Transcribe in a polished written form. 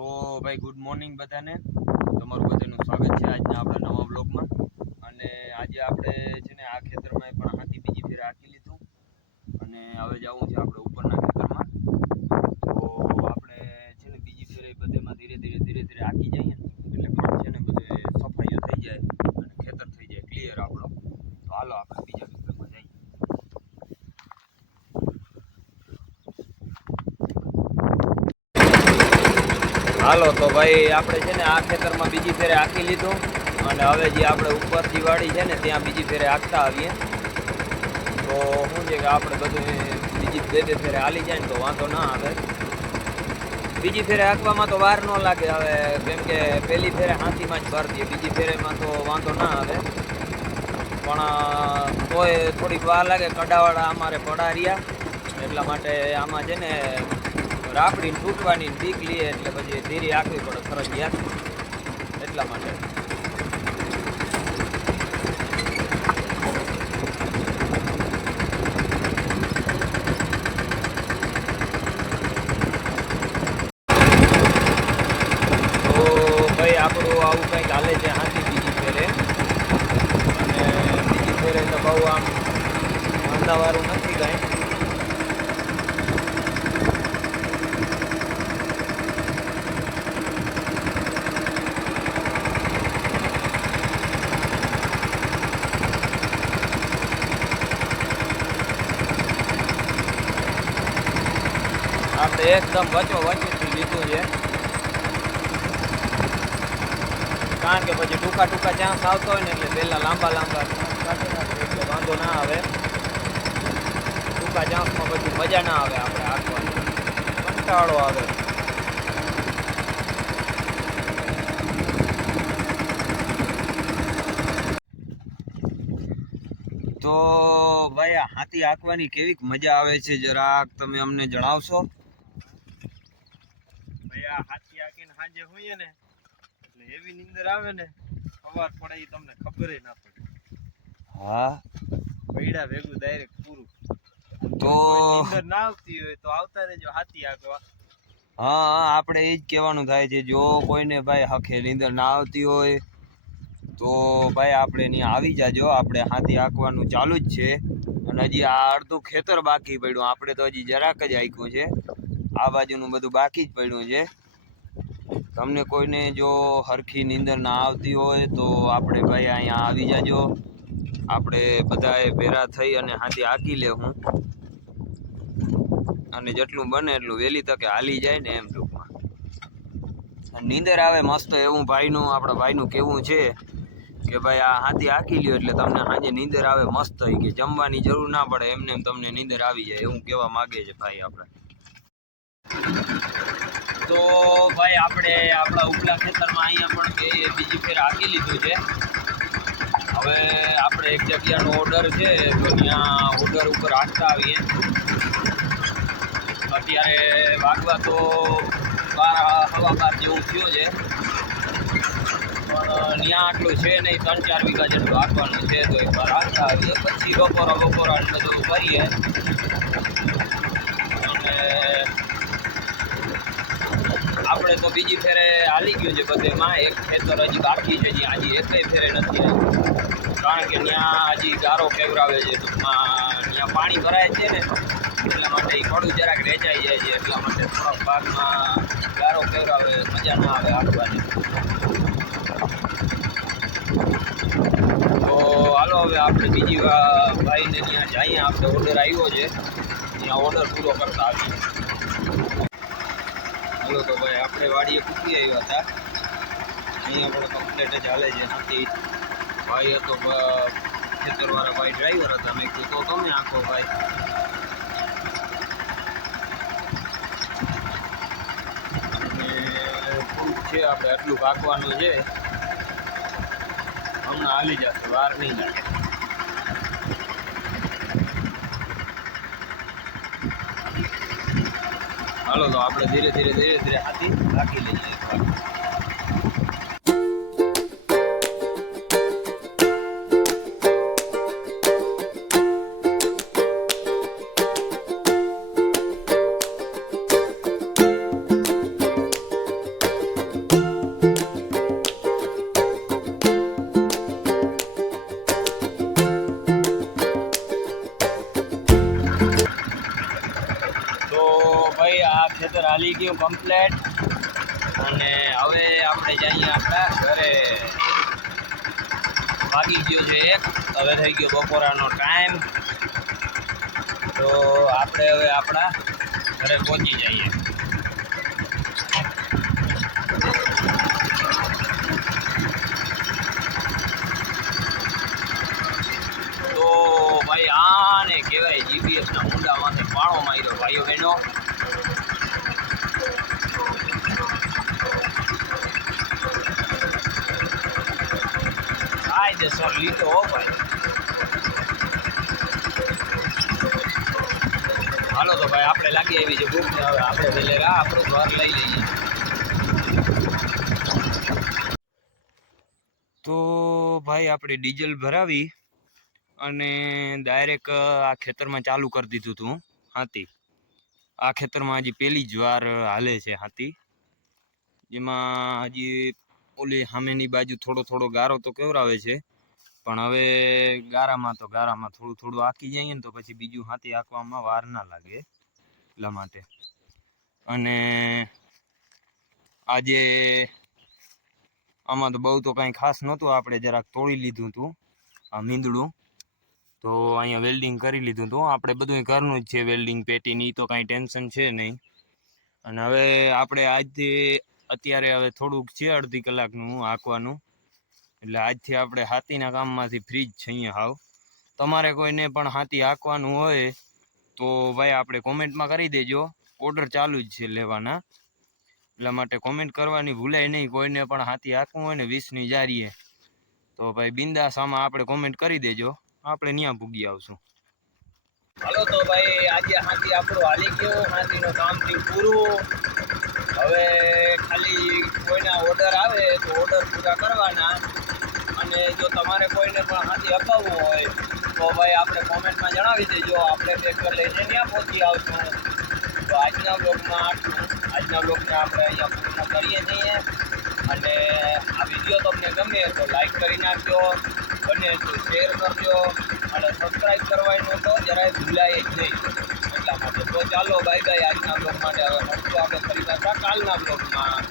તો ભાઈ good morning બધાને. તમારું બધાનું સ્વાગત છે આજના આપણા નવા બ્લોગમાં. અને આજે આપણે છે ને આ ખેતરમાં પણ હાથી બીજી ફેર હાંકી લીધું અને હવે જવું છે આપણે ઉપરના ખેતરમાં. તો આપણે છે ને બીજી ફેર બધેમાં ધીરે ધીરે હાંકી જઈએ એટલે પણ છે ને બધે સફાઈઓ થઈ જાય અને ખેતર થઈ જાય ક્લિયર આપણો. તો હાલો આપણે બીજા ખેતરમાં જઈએ. હાલો તો ભાઈ આપણે છે ને આ ખેતરમાં બીજી ફેરે હાંકી લીધું અને હવે જે આપણે ઉપરથી વાડી છે ને ત્યાં બીજી ફેરે હાંકતા આવીએ. તો શું છે કે આપણે બધું બીજી બે ફેરે હાલી જાય ને તો વાંધો ના આવે. બીજી ફેરે હાંકવામાં તો વાર ન લાગે હવે, કેમ કે પહેલી ફેરે હાથીમાં જ ભર દઈએ, બીજી ફેરેમાં તો વાંધો ના આવે. પણ તોય થોડીક વાર લાગે, કડાવાળા અમારે પડા રહ્યા એટલા માટે આમાં છે ને રાપડીને તૂટવાની બીક લઈએ એટલે પછી ધીરી આંકવી પડે ફરજિયાત એટલા માટે. તો ભાઈ આપણું આવું કંઈક હાલે છે હાથી બીજી ફેરે. અને બીજી ફેરે તો બહુ આમ વાંધાવાળું નથી કાંઈ. આપણે એકદમ વચ્ચેથી લીધું છે, કારણ કે પછી ટૂંકા ચાન્સ આવતો હોય ને એટલે પહેલાં લાંબા એટલે વાંધો ના આવે. ટૂંકા ચાન્સમાં પછી મજા ના આવે, આપણે હાંકવાની કંટાળો આવે. તો ભાઈ આ હાથી હાંકવાની કેવી મજા આવે છે જરાક તમે અમને જણાવશો? ભાઈ આ હાથી હાંકીને સાંજે હોઈએ ને એટલે એવી નીંદર આવે ને, સવાર પડે એ તમને ખબર ના પડે. હા પૈડા ભેગું ડાયરેક્ટ પૂરું. તો નીંદર ના આવતી હોય તો આવતા રહેજો હાથી હાંકવા. હા આપણે એ જ કહેવાનું થાય છે, જો કોઈને ભાઈ હખે નીંદર ના આવતી હોય તો ભાઈ આપણે ત્યાં આવી જાજો. આપણે હાથી હાંકવાનું ચાલુ જ છે અને હજી આ અડધું ખેતર બાકી પડ્યું, આપણે તો હજી જરાક જ હાંક્યું છે, આ બાજુનું બધું બાકી જ પડ્યું છે. તમને કોઈને જો હરખી નીંદર ના આવતી હોય તો આપણે ભાઈ અહીંયા આવી જાજો. આપણે બધાએ ભેરા થઈ અને હાથી હાંકી લેવું અને જેટલું બને એટલું વહેલી તકે હાલી જાય ને એમ ટૂંકમાં. નીંદર આવે મસ્ત એવું આપણા ભાઈનું કહેવું છે કે ભાઈ આ હાથી હાંકી લ્યો એટલે તમને સાંજે નીંદર આવે મસ્ત, કે જમવાની જરૂર ના પડે, એમને તમને નીંદર આવી જાય એવું કહેવા માગે છે ભાઈ આપણે. તો ભાઈ આપણે આપણા ઉપલા ખેતરમાં અહીંયા પણ બીજી ફેર હાંકી લીધું છે. હવે આપણે એક જગ્યાનો ઓર્ડર છે તો ત્યાં ઓર્ડર ઉપર હાંકતા આવીએ. અત્યારે વાગવા તો 12 જેવું થયું છે, પણ ત્યાં આટલું છે નહીં, 3-4 વીઘા જેટલું હાંકવાનું છે. તો એકવાર હાંકતા આવીએ, પછી બપોરા બધું કરીએ. અને આપણે તો બીજી ફેરે હાલી ગયું છે બધેમાં, એક ખેતર હજી બાકી છે જ્યાં હજી એકેય ફેરે નથી આવ્યું, કારણ કે ત્યાં હજી ગારો કેવરાવે છે. ટૂંકમાં ત્યાં પાણી ભરાય છે ને એટલા માટે એ પડું જરાક રેચાઈ જાય છે, એટલા માટે થોડાક ભાગમાં ગારો કેવરાવે, મજા ના આવે હાંકવાની. તો હાલો હવે આપણે બીજી ભાઈને ત્યાં જઈએ. આપણે ઓર્ડર આવ્યો છે ત્યાં ઓર્ડર પૂરો કરતા આવીએ. હાલો તો ભાઈ આપણે વાડીએ પૂછી આવ્યા હતા, અહીંયા પણ કમ્પ્લેટ જ હાલે છે હાથી. ભાઈ હતો ખેતરવાળા ભાઈ ડ્રાઈવર હતા, મેં કીધું તો તમે આખો ભાઈ. થોડુંક છે આપણે આટલું ભાગવાનું છે, હમણાં હાલી જશે, વાર નહીં લાગે. હાલો તો આપણે ધીરે ધીરે હાથી હાંકી લઈએ. ગયું કમ્પ્લેટ. અને હવે આપણે જઈએ આપણા ઘરે. વાગી ગયું છે 1, હવે થઈ ગયો બપોરાનો ટાઈમ. તો આપણે હવે આપણા ઘરે પહોંચી જઈએ. તો ભાઈ આને કહેવાય જીપીએસના ઊંડામાંથી પાણો માર્યો ભાઈઓ બહેનો. કાયદેસર લીધો હો ભાઈ. હાલો તો ભાઈ આપણે લાગી આવી છે ભૂખ ને હવે આપણે પેલા આપણું ઘર લઈ લઈએ. તો ભાઈ આપણે ડીઝલ ભરાવી અને ડાયરેક્ટ આ ખેતરમાં ચાલુ કરી દીધું હતું હાથી. આ ખેતરમાં હજી પહેલી જ વાર હાલે છે હાથી. જેમાં હજી ઓલી સામેની બાજુ થોડો ગારો તો કેવરાવે છે, પણ હવે ગારામાં થોડું થોડું આંકી જઈએ ને તો પછી બીજું હાથી આંકવામાં વાર ના લાગે એટલા માટે. અને આજે આમાં તો બહુ તો કાંઈ ખાસ નહોતું, આપણે જરાક તોડી લીધું હતું આ મીંદડું. તો અહીંયા વેલ્ડિંગ કરી લીધું હતું. આપણે બધું ઘરનું જ છે, વેલ્ડિંગ પેટીની તો કાંઈ ટેન્શન છે નહીં. અને હવે આપણે આજથી અત્યારે હવે થોડુંક છે અડધી કલાકનું આંકવાનું, એટલે આજથી આપણે હાથીના કામમાંથી ફ્રી જ છીએ હાવ. તમારે કોઈને પણ હાથી આંકવાનું હોય તો ભાઈ આપણે કોમેન્ટમાં કરી દેજો. ઓર્ડર ચાલુ જ છે લેવાના, એટલા માટે કોમેન્ટ કરવાની ભૂલાય નહીં. કોઈને પણ હાથી આંકવું હોય ને 20ની જારીએ તો ભાઈ બિંદાસ આમાં આપણે કોમેન્ટ કરી દેજો, આપણે ત્યાં પૂગી આવશું. હાલો તો ભાઈ આજે હાથી આપણું હાલી ગયું, હાથીનું કામ થયું પૂરું. હવે ખાલી કોઈના ઓર્ડર આવે તો ઓર્ડર પૂરા કરવાના. અને જો તમારે કોઈને પણ હાથી અપાવવું હોય તો ભાઈ આપણે કોમેન્ટમાં જણાવી દેજો, આપણે ટ્રેક્ટર લઈને ત્યાં પહોંચી આવશું. તો આજના બ્લોગમાં આટલું. આજના બ્લોગને આપણે અહીંયા પૂર્ણ કરીએ છીએ. અને આ વિડીયો તમને ગમે તો લાઈક કરી નાખજો, બને તો શેર કરજો, અને સબસ્ક્રાઈબ કરવાનું તો જરાય ભૂલાય જ નહીં એટલા માટે. તો ચાલો બાય બાય આજના બ્લોગ માટે. હવે મળશું આપણે ફરી પાછા કાલના બ્લોગમાં.